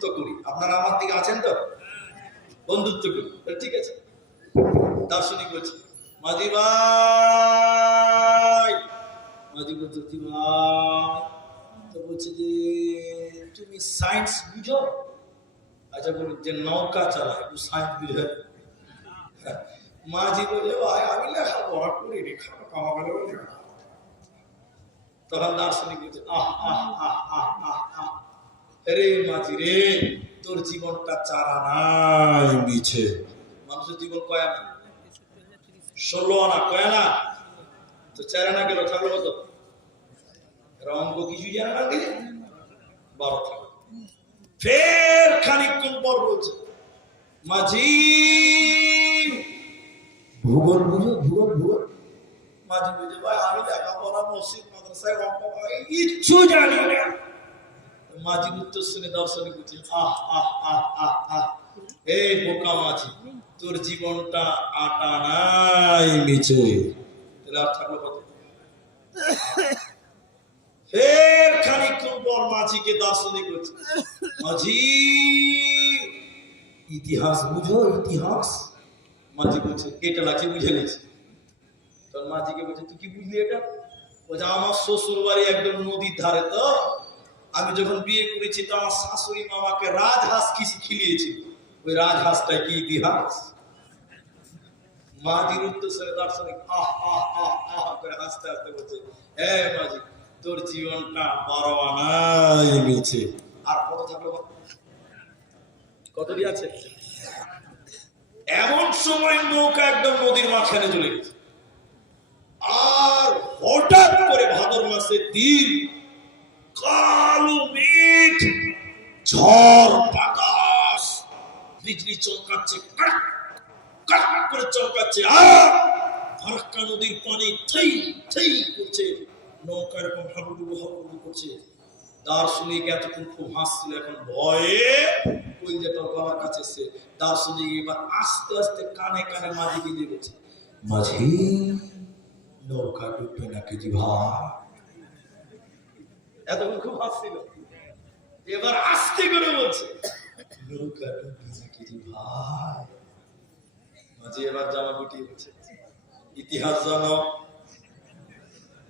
বন্ধুত্ব করি। আপনারা আমার দিকে আছেন তো? বন্ধুত্ব করি, ঠিক আছে। দার্শনিক বলছে মাঝি ভাই, মাঝি বলছে জি ভাই। তো বলছে যে তুমি সায়েন্স বুঝো? আচ্ছা বলুন, যে নৌকা চালায় একটু সায়েন্স বুঝে? মাঝি বলে ভাই আমি লেখাপড়া করি রে, খাওয়া কামা গেলে লেখা। তখন দার্শনিক বলছে আহ আহ আহ আহ আহ আহ, রে মাঝি রে, তোর জীবনটা চারা নাই মিছে। মানুষের জীবন কয় আনা? 16 আনা। কয় আনা? তো 4 আনা গেল, থাকলো কত? অঙ্ক কিছু জানে না, 12 থাকলো। ফের খানিকক্ষণ পর বলছে মাঝি ভূগোল বুঝো? ভূগোল ভূগোল? মাঝি বুঝে ভাই আমি লেখাপড়া মসজিদ মাদ্রাসায় অঙ্ক কিচ্ছু জানি না। মাঝির উত্তর শুনে দার্শনিক বলছে আহ আহ আহ আহ আহ, এই বোকা মাঝি, তোর জীবনটা আটা নাই মিছে। তাহলে আর থাকলো কত? ফের খানিকক্ষণ পর মাঝিকে দার্শনিক বলছে মাঝি ইতিহাস বুঝো? ইতিহাস? মাঝি বলছে এটা লাগছে, বুঝে নিয়েছি। তখন মাঝিকে বলছে তুই কি বুঝলি এটা? বলছে আমার শ্বশুর বাড়ি একদম নদীর ধারে, তো আমি যখন বিয়ে করেছি তো আমার শাশুড়ি মামাকে রাজহাঁস খিলিয়েছিল, ওই রাজহাঁসটা কি ইতিহাস? মাঝির উদ্দেশ্যে দার্শনিক আহ আহ আহ আহ করে হাসতে হাসতে বলছে এ মাঝি, তোর জীবনটা 12 আনাই মিছে। আর কত থাকলো? কতটি আছে? এমন সময় নৌকা একদম নদীর মাঝখানে চলে গেছে। আর হঠাৎ করে ভাদর মাসের দিন, কালো মেঘ, ঝড় বাতাস, বিজলি চমকাচ্ছে, কাট কাট করে চমকাচ্ছে, আর ফারাক্কা নদীর পানি থই থই করছে, নৌকা এরকম হাবুডুবু হাবুডুবু করছে। দার্শনিক এতক্ষণ খুব হাসছিল, এখন ভয়ে ওই যে তোর গলার কাছে এসে দার্শনিক এবার আস্তে আস্তে কানে কানে মাঝিকে দিয়ে গেছে মাঝি নৌকা ডুববে নাকি জি ভাই? এতক্ষণ খুব হাসছিল, এবার আস্তে করে বলছে নৌকা ডুববে নাকি জি ভাই? মাঝি এবার জামা গুটিয়ে বলছে ইতিহাস জানো?